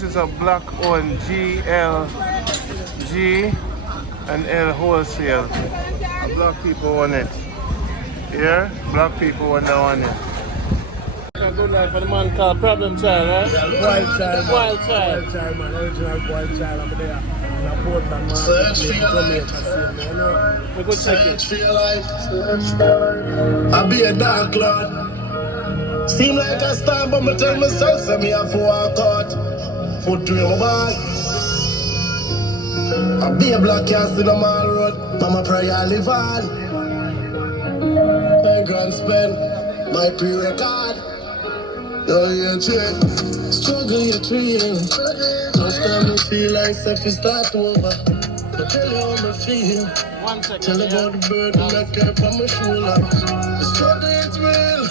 this is a black owned G and L wholesale. Black people want it. Here, black people want that one. A good life for the man called Problem Child, right? Wild Child. Wild Child. Wild Child, man. Original Wild Child. I'm there. In a Portland market, Jamaica, you know. We go check it. I be a dark lord. Seem like a star, but me tell myself, say me have to walk out. Foot to your boy. I be a black cat in the mall road. Mama pray I live on. My grand spend my pre-record. Oh yeah, check. Struggle your dream. Tough time I feel like self is start over. But tell you how I feel. 1 second. Tell about the burden I carry on my shoulder. The struggle is real.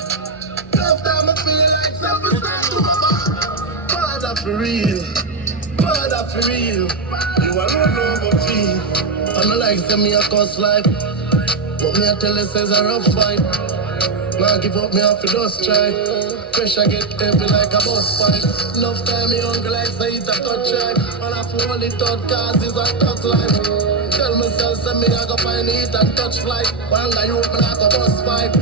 Tough time I feel like self is start over. Father for real. Father for real. You alone know my feel. I'm not like send me a cuss life. But me I tell you says a rough fight. Now give up me off the dust try. Pressure get heavy like a bus fight. Enough time me hungry like say it's a touch right. And I feel only thought cause it's a tough life. Tell myself say me I go find it and touch flight. Banga you open like a bus fight.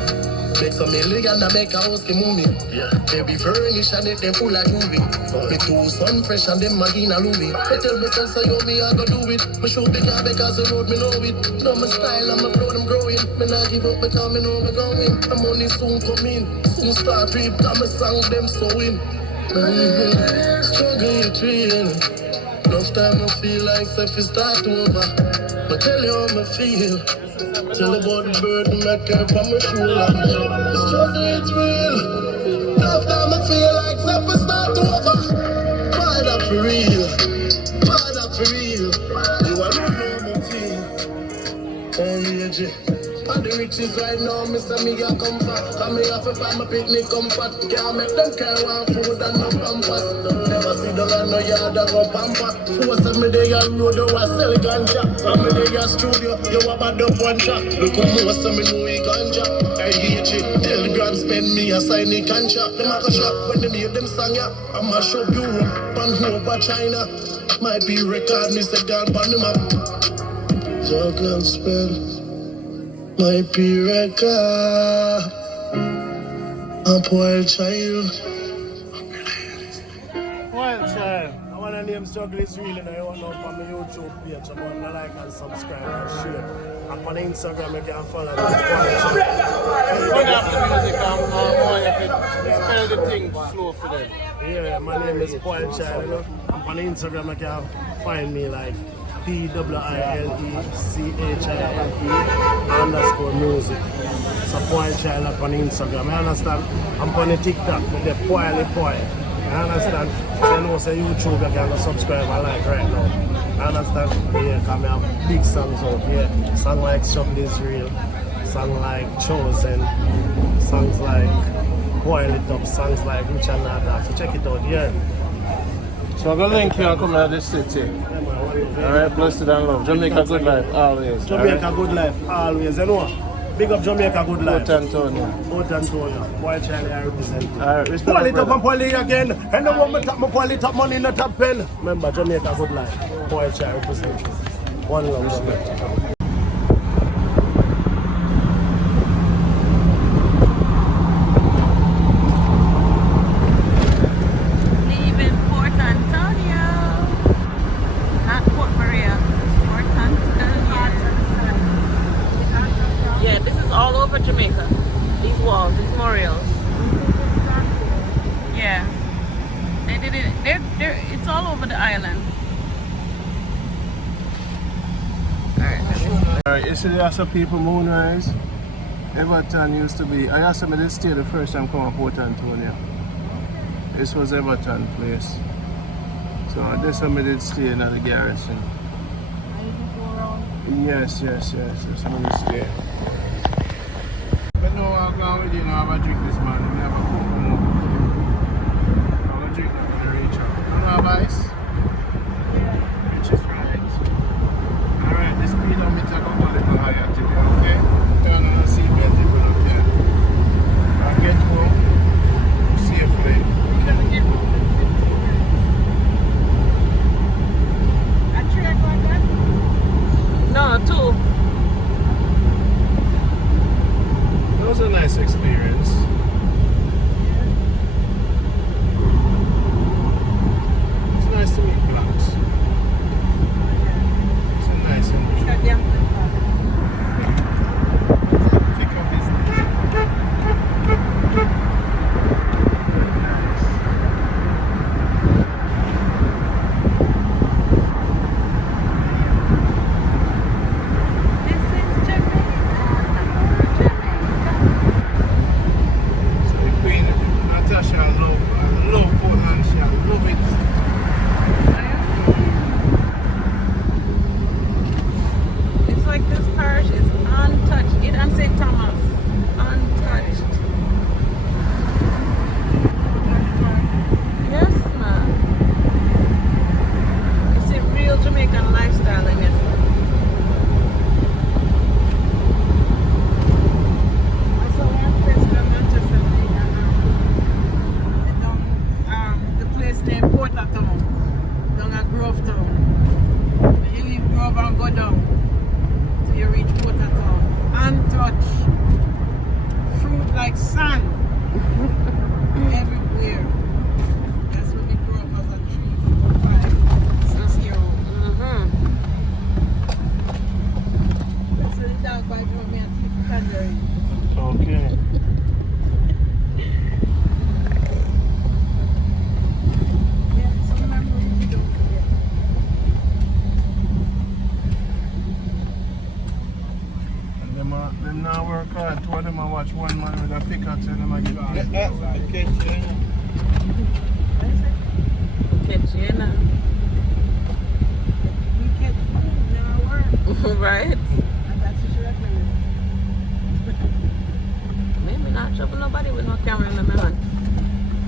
Make some million and make a house ki movie. Yeah. Baby furnish and it them full like movie. Me two son fresh and them magina Louis. I tell myself say yo me I go do it. Me show big guy because the road me know it. Know my style and my flow them growing. Me not give up because me know me going. The money soon come in. Soon start reap and my song them sowing. Struggle you train. Enough time I feel like self is start over. But tell you how me feel. Tell about the burden I carry on my shoulder. The struggle is real. Enough time I feel like self is start over. Father for real. Father for real. You are not know me feel. Oh yeah, G. And the riches right now, Mr. Me a comfort. And me have to buy my picnic comfort. Can't make them carry one food and no pampers. Never see the land no yard and go pamper. Force of me they a road, you a sell ganja. And me they a studio, you a bad up one shot. Look how most of me know he ganja. I hate it, tell the grand spend me a sign the contract. Them a go shop when they hear them song ya. I'm a show Europe and over China. Might be record, me say gone pan them up. Juggle spend. My pirata, a wild child. Wild Child. I want to name Struggle is Real and I want to on my YouTube page. I want to like and subscribe and share. And on Instagram you can follow me. Wild Child. When after music, more if it spell the thing slow for them. Yeah, my name is Wild Child, you know. And on Instagram you can find me like PWILECHILE_music. So Wild Child up on Instagram. I understand? I'm on the TikTok with the Poily Poil. I understand? So you know, say YouTube you can subscribe and like right now. I understand? Yeah, because I have big songs out here. Yeah. Songs like Struggle is Real, songs like Chosen, songs like Boil It Up, songs like Rich and Nada. So check it out, yeah. So I'm going to link you and come out of the city. Alright, blessed and love. Jamaica good life, always. Jamaica good life, always. You know, big up Jamaica good life. Out Antonio. Out Antonio. Wild Child I represent. Alright, respect Pull it up brother. and pull it again. And the moment I pull it up, money in the top pen. Remember, Jamaica good life. Wild Child represent. One love, respect. Jamaica. These walls, these memorials. Yeah. They did it. It's all over the island. Alright, you see there are some people moonrise. Everton used to be. I asked them to stay the first time come to Port Antonio. This was Everton place. So this time I did stay in the garrison. Yes. Yes, I'm gonna stay. But no, I'll go with you now. I'm gonna drink this man. We have a cook more. I'm gonna drink that when I reach out. You know how ice? Which is right. Alright, the speedometer go a little higher today, okay? Turn on the seatbelt if you don't care. I'll get home safely. Porter Town, down at Grove Town. When you leave Grove and go down till you reach Porter Town. Untouched. Fruit like sun. Everywhere. That's when we grew up as a 3, 4, 5, 6 year old. That's when the dog bite from me and teeth tangerine. Okay. Yeah, some memories we don't forget. And them now work hard. Two of them I watch one man with a pickaxe and them I get What is it? Kitchen. We catch food, never work. Right? And that's what you recommend. Maybe not trouble nobody with no camera in the hand.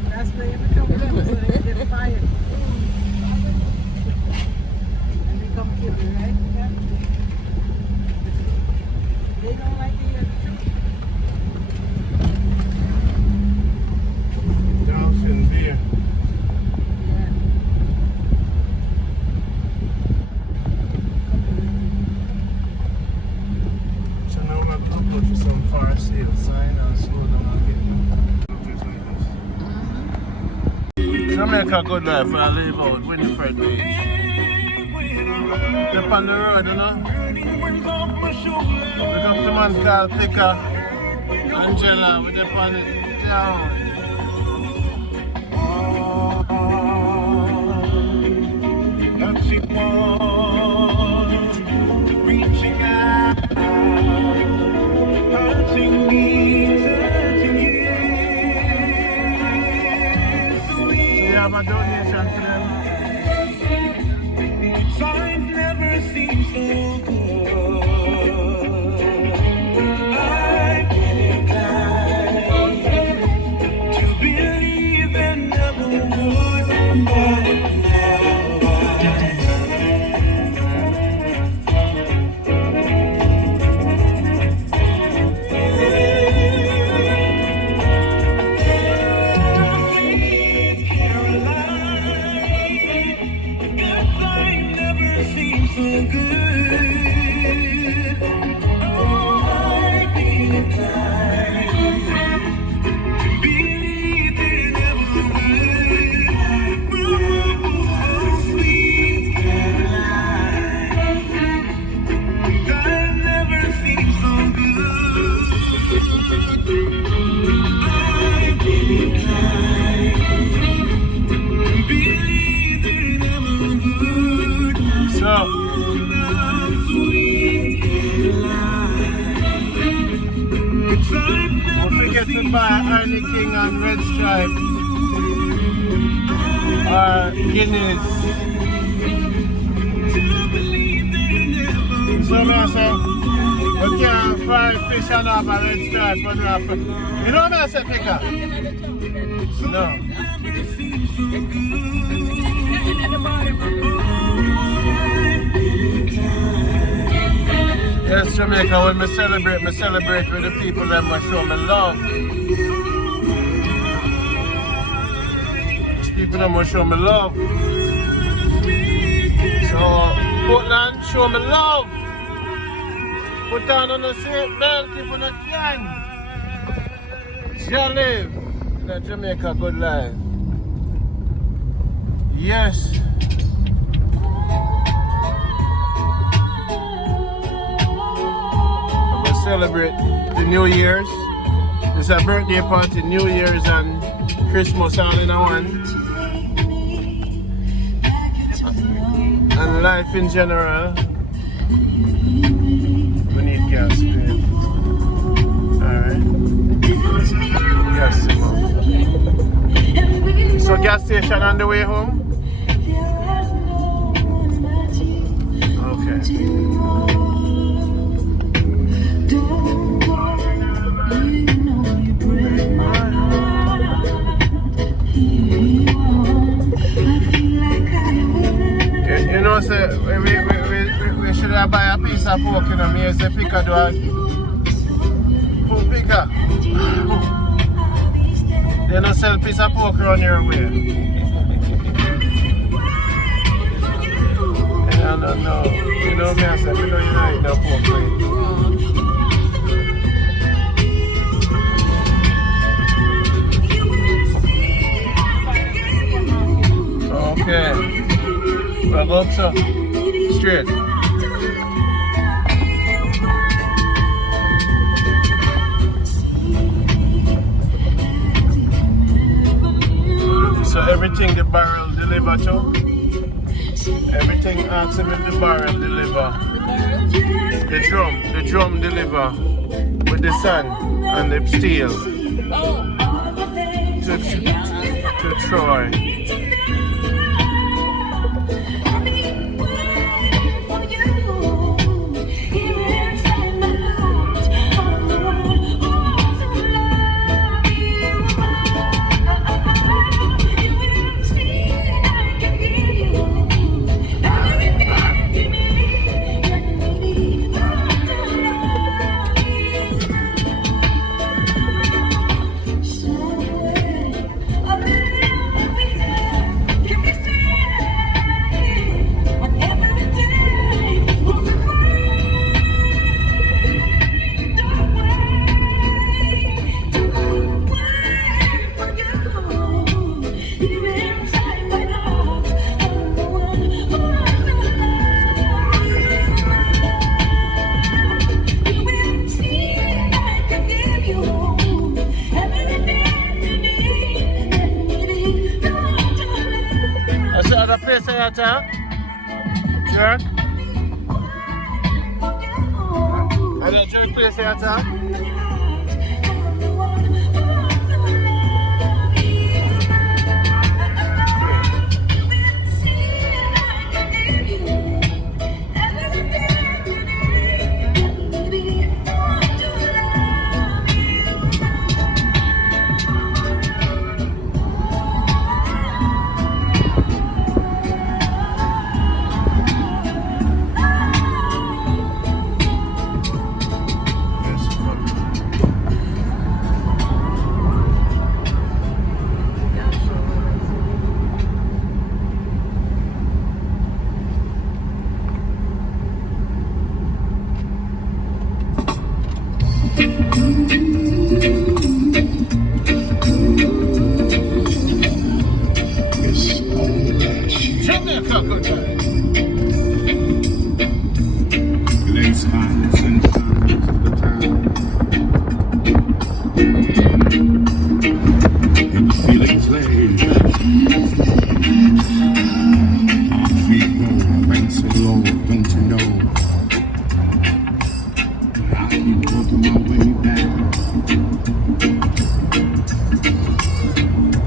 That's why you become them so they get fired. And they come kill you, right? Yeah. They don't like to hear the truth. dolphin beer. Yeah. So now we're going to put some fire sale sign and slow down again. Jamaica good life where I live out, Winifred Beach. Up on the road, you know. We come to man called Picker, Angela, with up on it down. Touching one, reaching out, touching me, touching you. So you have a donation for them? Times never seem so good. I can't die to believe there never would, but don't forget to buy Ernie King and Red Stripe Guinness. So I say, we can't fry fish and have a Red Stripe on our food. You know what I say, Picker? No. Yes, Jamaica, when I celebrate with the people that must show me love. These people that must show me love. So, Portland, show me love. Put on the seatbelt if you not can. Just live in a Jamaica good life. Yes. Celebrate the New Year's. It's a birthday party, New Year's and Christmas all in one. And life in general. We need gas, babe. Alright. Gas, so gas station on the way home? Okay. You know, say, we should have buy a piece of pork in a me as a Picker dog. Who Picker? They don't sell a piece of pork around here way. Yeah. Well, go up, so. Straight. So everything the barrel deliver to? Everything asks him if the barrel deliver. The drum deliver with the sand and the steel to Troy. Place at that jerk? And that jerk place at that?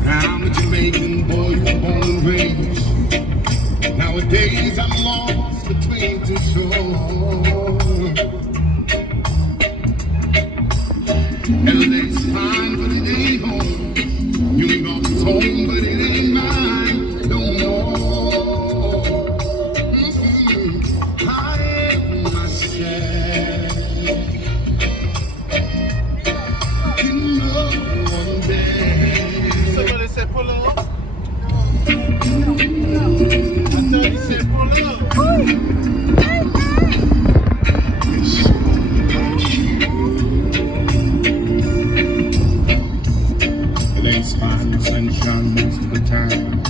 I'm a Jamaican boy, born and raised. Nowadays I'm lost between two shores. LA's fine, but it ain't home. New York's home, but it ain't mine no more. I am myself. You know one day. Somebody said pull up. I thought he said pull up. It's fine, sunshine most of the time.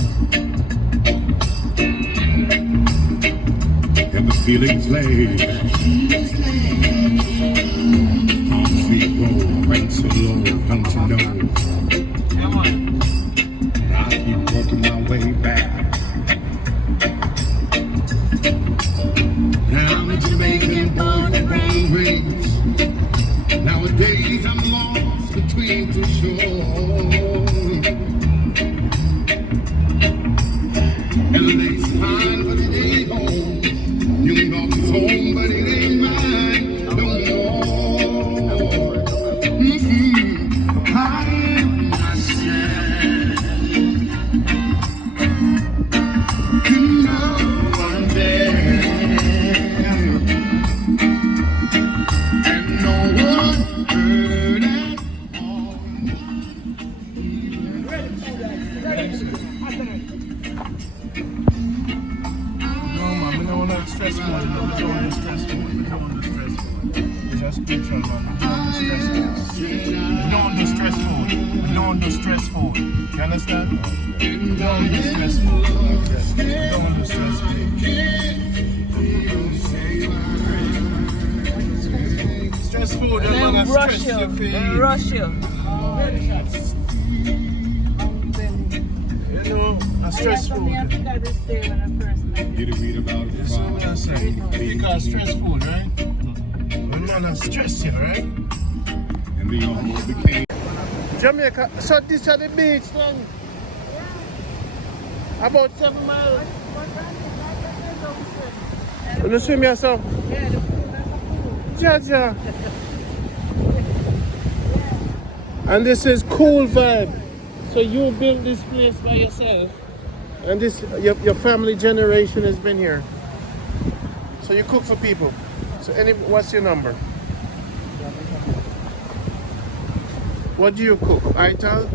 And the feeling's laid. Our feet roll, rain so low, don't you know? Come on. I keep working my way back. Now I'm a Jamaican boy, born and raised. Nowadays I'm lost between two shores. LA's fine, but it ain't home. New York's home, but it ain't mine no more. I am myself. You know one day, and no one heard at all. No, man, we don't want to stress more. We don't want to stress more. We don't want to stress more. It's a a spiritual man. We don't do stress food. We don't do stress food. You understand? We don't do stress food. We don't do stress food. Stress food, that man stress your feet. Rush you. You know, a stress food. Did you read about it? That's what I'm saying. Because stress food, right? When man stress you, right? And they almost became. Jamaica, so this is the beach then? About 7 miles. You swim yourself? Jaja. And this is cool vibe. So you built this place by yourself, and this your family generation has been here. So you cook for people. So what's your number? What do you cook? Ital?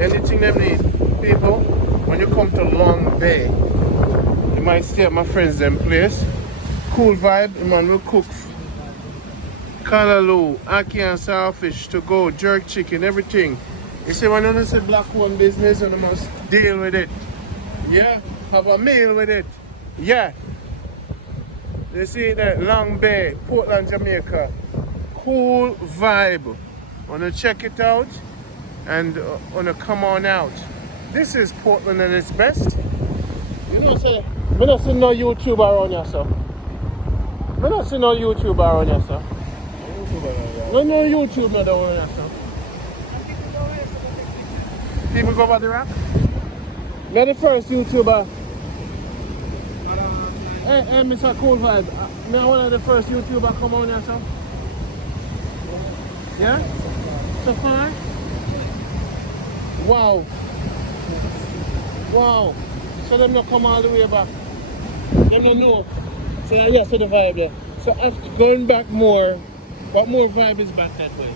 Anything them need. People, when you come to Long Bay, you might stay at my friend's them place. Cool vibe, the man will cook callaloo, ackee and saltfish to go, jerk chicken, everything. You see, when you say black one business, you must deal with it. Yeah, have a meal with it. Yeah. You see that Long Bay, Portland, Jamaica. Cool vibe. Wanna check it out and wanna come on out. This is Portland at its best. You know, say, I don't see no YouTuber around here, sir. I don't see no YouTuber around here, sir. No YouTube not around here, sir. People go by the rock? You're the first YouTuber. Hey, Mr. Cool Vibe. I'm one of the first YouTuber come on here, sir. Yeah? So far? Wow. Wow. So them not come all the way back. Them don't know. So now yes, so the vibe there. So after going back more, what more vibe is back that way?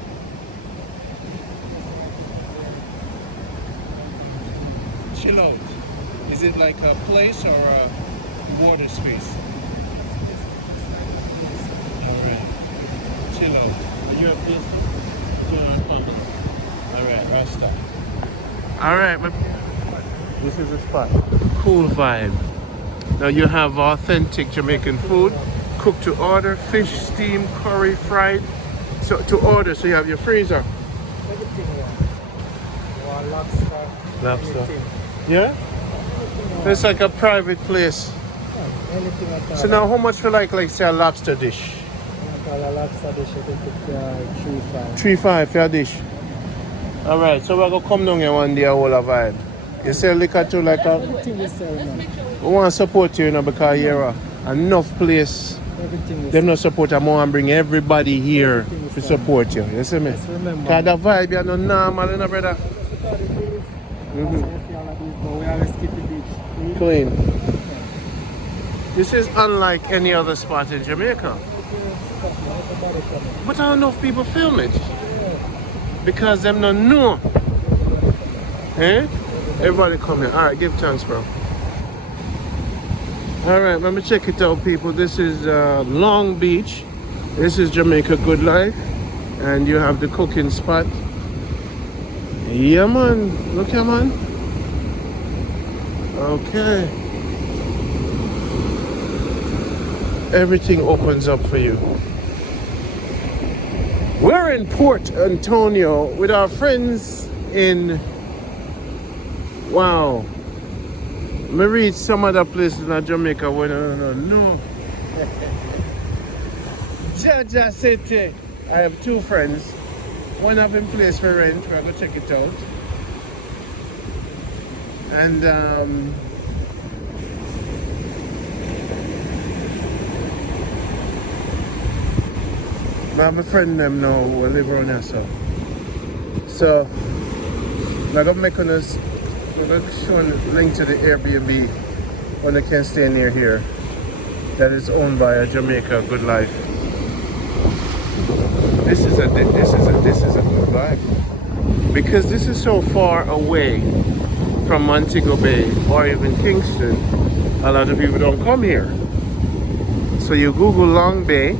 Chill out. Is it like a place or a water space? Alright. Chill out. Are you a place? Alright, Rasta. Alright, this is the spot. Cool vibe. Now you have authentic Jamaican food, cooked to order, fish, steam, curry, fried. So to order, so you have your freezer. Everything, lobster. Lobster. Anything. Yeah? So it's like a private place. Anything at all. So now how much for like say a lobster dish? A lobster dish, I think it's 3-5. 3-5 for a dish. Alright, so we're gonna come down here one day a whole vibe. You sell liquor too like a... Everything we sell, man. We want to support you, because you're enough place. Everything we Them not support you more and bring everybody here to support you. You see me? Yes, remember. Because the vibe you're not normal, you know, brother. We always keep the beach Clean. This is unlike any other spot in Jamaica. But not enough people film it. Because them not know. Eh? Everybody come here. Alright, give thanks, bro. Alright, let me check it out, people. This is Long Beach. This is Jamaica Good Life. And you have the cooking spot. Yeah, man. Look here, man. Okay. Everything opens up for you. We're in Port Antonio with our friends in... Wow. Me reach some other places in Jamaica where no. Jaja City. I have two friends. One of them place for rent. We're gonna check it out. And I have a friend them now who live around here, so I'm gonna make us. We're going to show a link to the Airbnb when they can stay near here. That is owned by a Jamaica Good Life. This is a good vibe because this is so far away from Montego Bay or even Kingston. A lot of people don't come here. So you Google Long Bay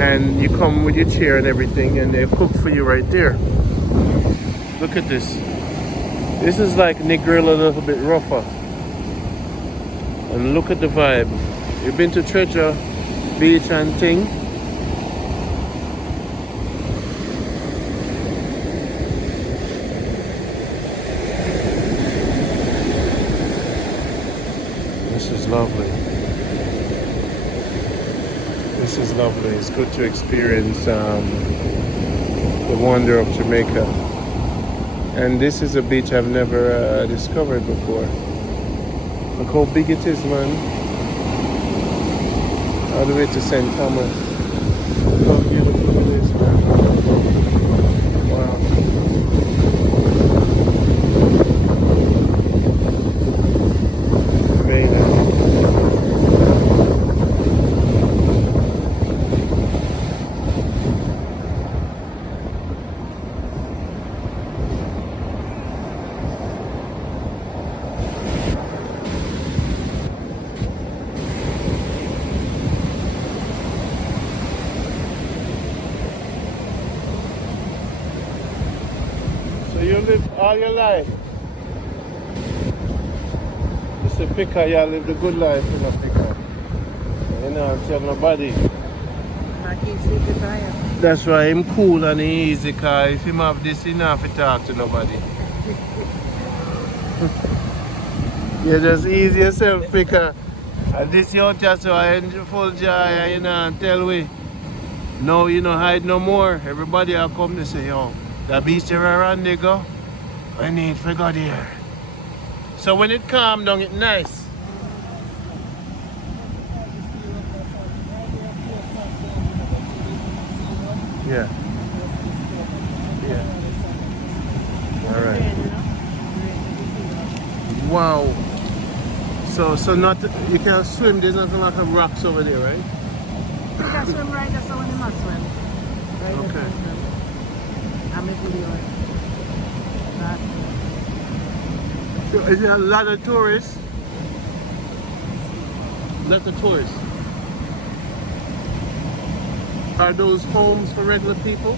and you come with your chair and everything, and they cook for you right there. Look at this. This is like Negril a little bit rougher. And look at the vibe. You've been to Treasure Beach and thing? This is lovely. This is lovely. It's good to experience the wonder of Jamaica. And this is a beach I've never discovered before. Look how big it is, man. All the way to St. Thomas. Look how beautiful it is, man. Wow. Amazing. So you live all your life. It's a picker, you live the good life in a picker. You know, you have nobody. That's why I'm cool and easy, because if him have this, he don't have to talk to nobody. You just ease yourself, picker. And this you just so I full joy, and you know, and tell we. No, you know, hide no more. Everybody will come to say, yo, the beast around they go. I need to go there. So when it calm down, it's nice. Yeah. Yeah. All right. Wow. So not you can swim. There's nothing like a rocks over there, right? You can swim right there, so when you must swim. Right Okay. there, swim. I'm a video. So is there a lot of tourists? Lots of tourists. Are those homes for regular people?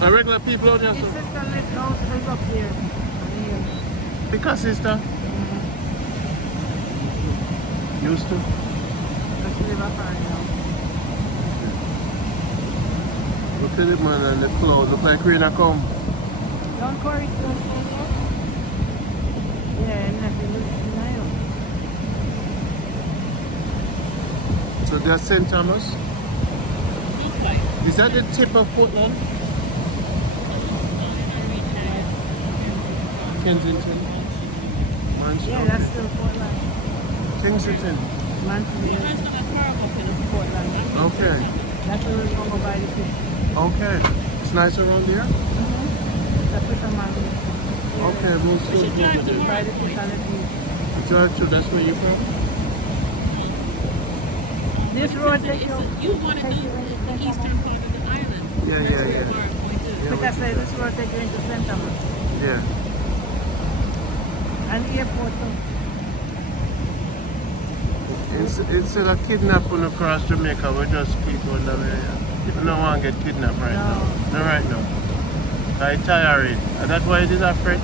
Are regular people out there? His sister lives house lives up here. Because sister? Used to? But she live up here now. Look at it, man, and the clouds. Look like rain a come. Don't worry, still stay there. Yeah, nothing looks nice. So that's St. Thomas. Is that the tip of Portland? Kensington. Manchester. Yeah, that's still Portland. Kensington. Manchester. Portland. Okay. That's where we're going to buy the fish. Okay. It's nice around here? The fish are market. Okay, we'll still go with it. Buy the fish and the fish. So that's where you're from? This road takes you. You want to do the eastern part of the island. Yeah. Like I said, this road takes you into St. Thomas. Yeah. And airport too. Instead of kidnapping across Jamaica, we just keep on the way. People don't want to get kidnapped right now. Not right now. I'm tired. And that's why it is afraid.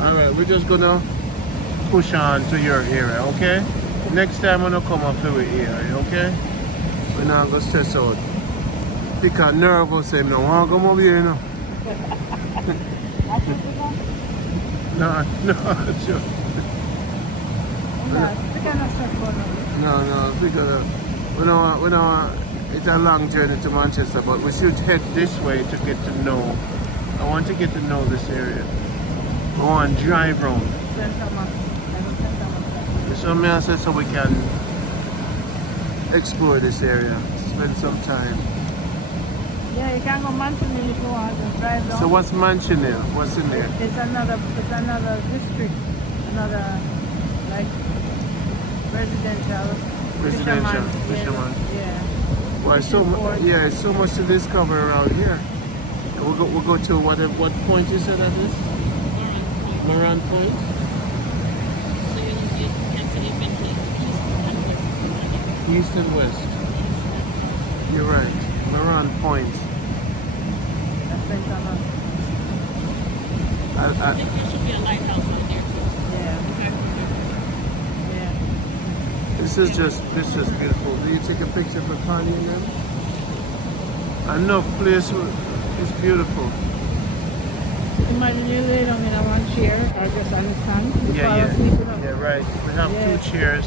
Alright, we're just gonna push on to your area, okay? Next time when I come up to your area, okay? We're not gonna stress out. Because nervous and no want to come over here, you know. No, sure. No, because we don't want, it's a long journey to Manchester, but we should head this way to get to know. I want to get to know this area. I want to drive around. So may I say so we can explore this area, spend some time. Yeah, you can go Manchester if you want and drive down. So what's Manchester? What's in there? It's another district, another like residential. Fisherman. Yeah. Well, it's so much to discover around here. We'll go to what point you said that is? Moran Point. So you can say you've been to East East and west. You're right. We're on point. That's St. Anna. I think there should be a lighthouse out there too. Yeah. Yeah. This is just beautiful. Do you take a picture for Connie and them? Enough place. It's beautiful. Imagine you lay down in a one chair or just on the sun. You fall asleep, you know. Yeah, right. We have Yeah. 2 chairs.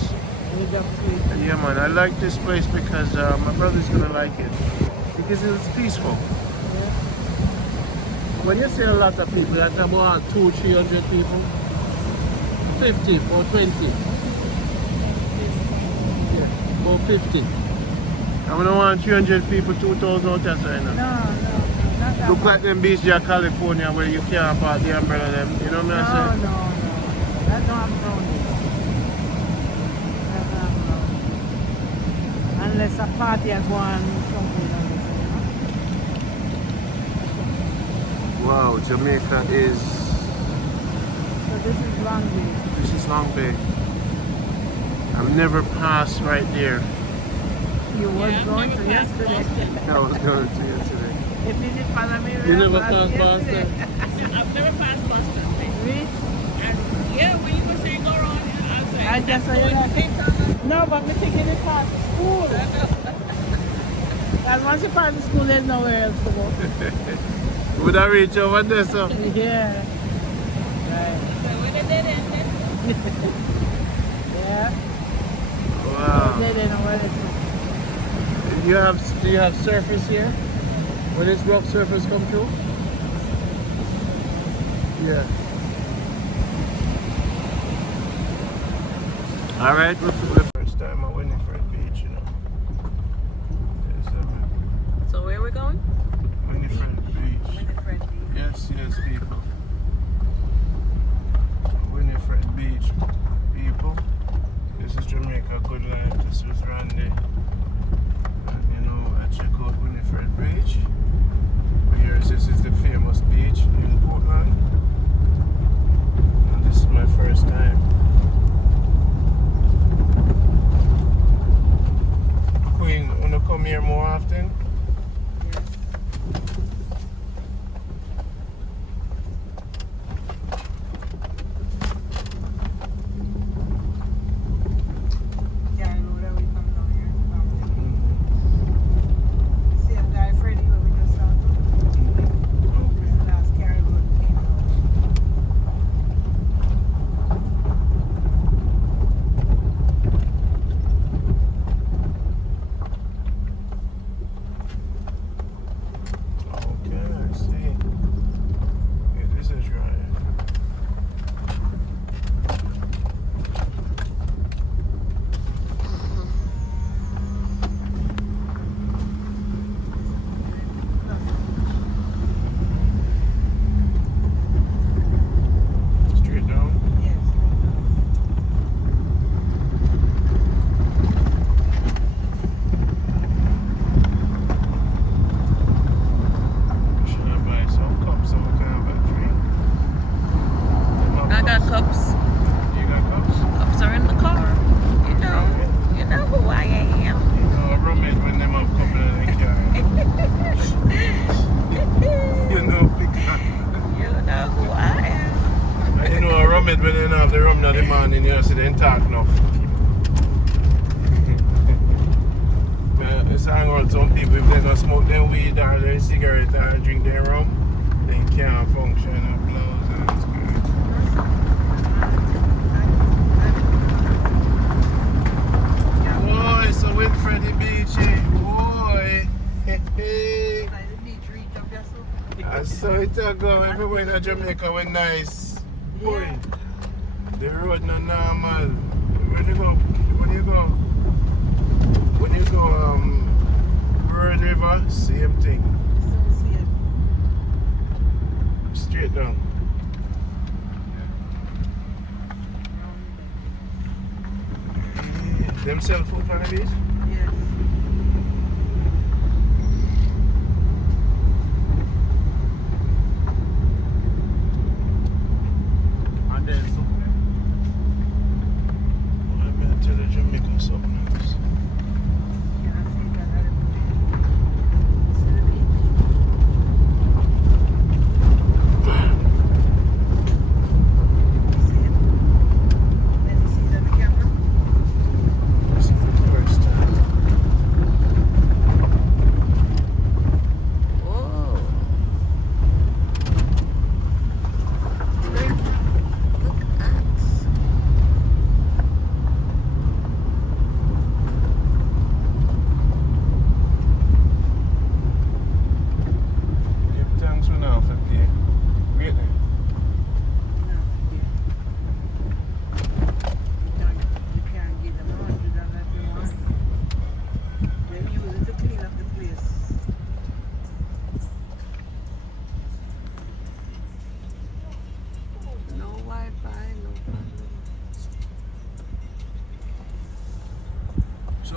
You just sleep. Yeah, man. I like this place because my brother's gonna like it because it's peaceful. Yeah. When you say a lot of people, that's about 200-300 people. 50 or 20. Yeah, about 50. I don't want 300 people, 2,000 out there, so you know. No, not that Look much. like them beach in California where you can't park the umbrella them. You know what No, I'm no, saying? no. That don't happen around here. That don't happen around here. Unless a party has one something on this, you know. Wow, Jamaica is. So this is Long Beach. This is Long Bay. I've never passed right there. You was Yeah, I've going never to passed yesterday. Boston. I was going to yesterday. If you didn't follow me, You never passed yesterday. I've never passed Boston. Really? And yeah, when you go say go around, I say I just saw you that. No, but me thinking it past the school. And once you pass the school, there's nowhere else to go. Would I reach over there, so? Yeah. Right. Yeah. Wow. They didn't know where it's Do you have surface here? When this rough surface come through? Yeah. All right, we're first time at Winifred Beach, you know. So where are we going? Winifred Beach. Winifred Beach. Yes, people. Winifred Beach, people. This is Jamaica, good life. This was Randy. And you know, I check out Winifred Beach. This is the famous beach in Portland. And this is my first time. Queen, wanna come here more often? Yeah, I know that we come down here. Same guy, Freddie, where we just saw. Last carry load came out. Okay, I see. Yeah, this is right. Straight down. Yes. Should I buy some cups so we can have a drink? I got cups. You got cups? Cups are in the car. You know who I am. You know, rum it when them have couple in the car. You know, pecan. You know who I am. You know, I rum it when they have the rum in the morning, you see them talk enough. But it's hang out some people, if they don't smoke their weed or their cigarette or drink their rum, they can't function or blows and it's good. Boy, so Winifred Beach, boy. Like the beach reach up there, so. I saw it go everywhere in Jamaica went nice. Boy, Yeah. the road not normal. When you go, Bird River, same thing. So we see it. Straight down. Them sell food on the beach? Yes. And then something. I'm going to tell the Jamaican something else.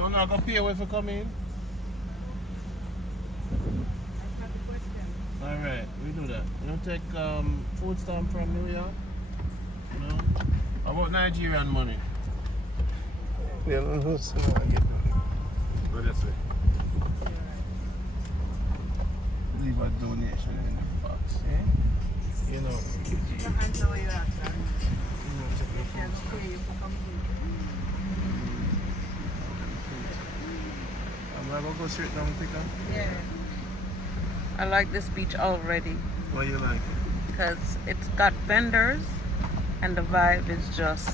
No, no, I got pay away for coming. Alright, we do that. You don't take food stamp from New York? No? How about Nigerian money? Yeah, no, so I get it. What do you say? Leave a donation in the box, eh? You know. I'm gonna go straight down quicker. Yeah. I like this beach already What you like? because it's got vendors and the vibe is just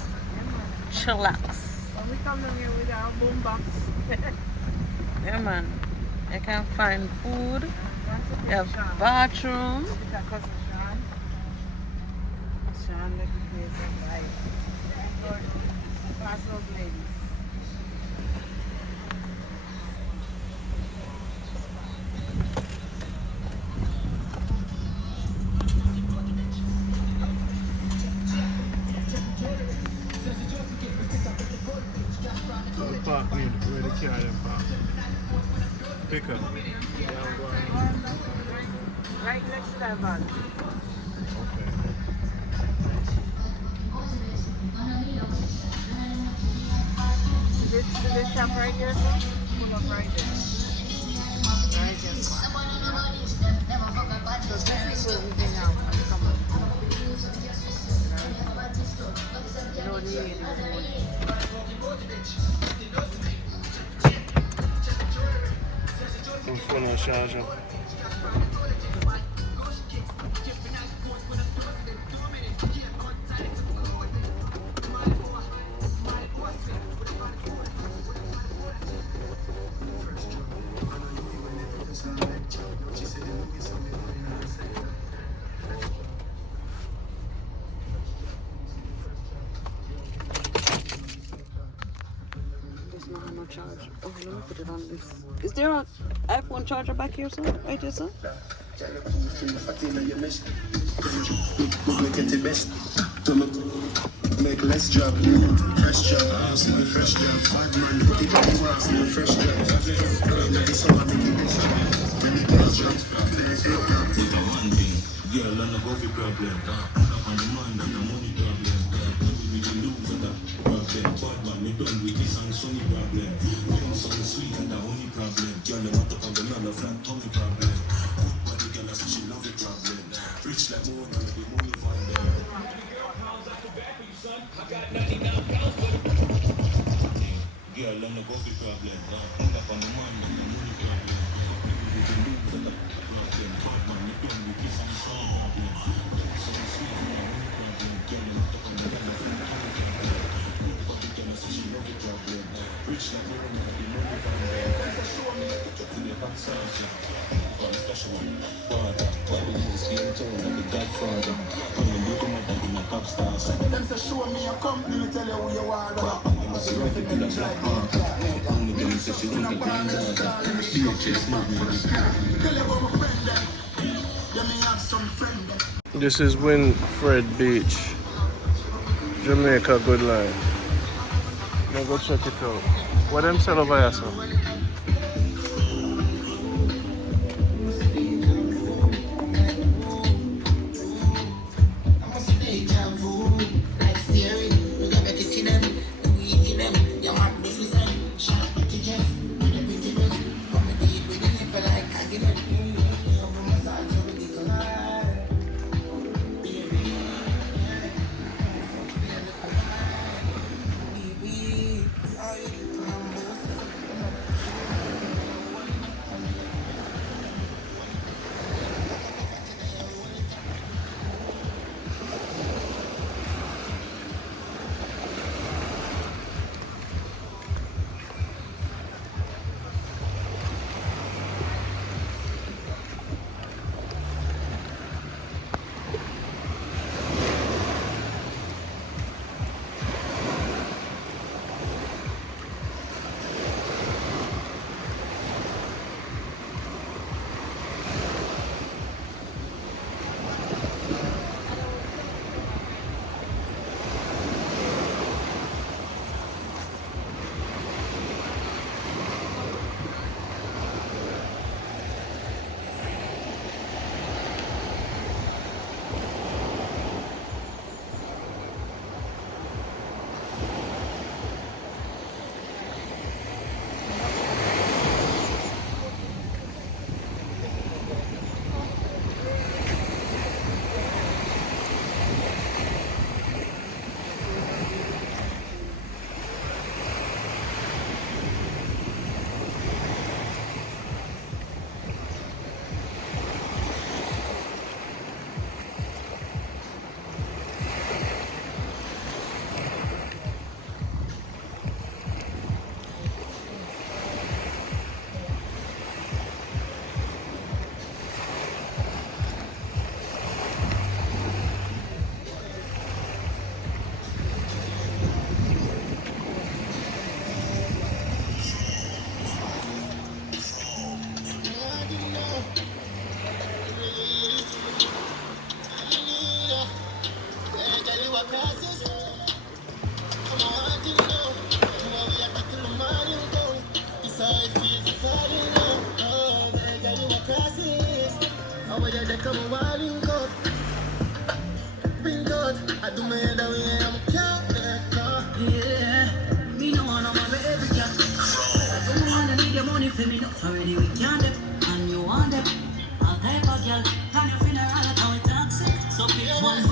chillax. When we come down here with our boom box. Yeah, man. You can find food. You have bathroom. Sean, let me play some live. Pass those ladies. The park need where the car them park. Pick up. Right next to that van. Okay. This shop right here, sir? Pull up right there. Right there. So this is where we hang out. Come on. You don't need it anymore. Some phone on charger. There's no charger. Oh, let me put it on this. Is there an iPhone charger back here, sir? Right here, sir? Make less job, fresh job, I'm seeing fresh job. Bad man, put it on the I'm seeing fresh job. Now this summer, make it this summer. Make less job, with a one thing, girl, I'm not going problem. Up on the mind and the money problem. We will lose that problem. Bad man, we done with this and sunny problem. Things so sweet and the only problem. Girl, I'm not up on the man, a flat tummy problem. Good body, girl, I say she love it problem. Rich like more than the money find them. I got 99 pounds for the girl, I'm the coffee problem. I'm up on the money, the money problem. We can lose that problem. Bad man, you done with this and some problem. So sweet and the money problem. Girl, I'm up on the money, the money problem. Good body, girl, I say she love it problem. Rich like more than the money find them. Show me like a drop in the back sauce. For the special one. Water, what the most skin tone like the Godfather. Come and do my dad in a pop star. Them say show me a company, me tell you who you are. You must be ready to the black mark. Only them say she want the grandmother. DHS movement. Tell you about my friend then. Yeah, me have some friend then. This is Winfred Beach, Jamaica, good line. Now go check it out. What them sell over here, sir? I'm a wilding cut. Pink out, I do my head away, I'm counting. Yeah, me no one on my baby cat. I don't wanna need your money for me, not already we can't them. And you want them. I'll type of girl, can you feel her all how it toxic? So be one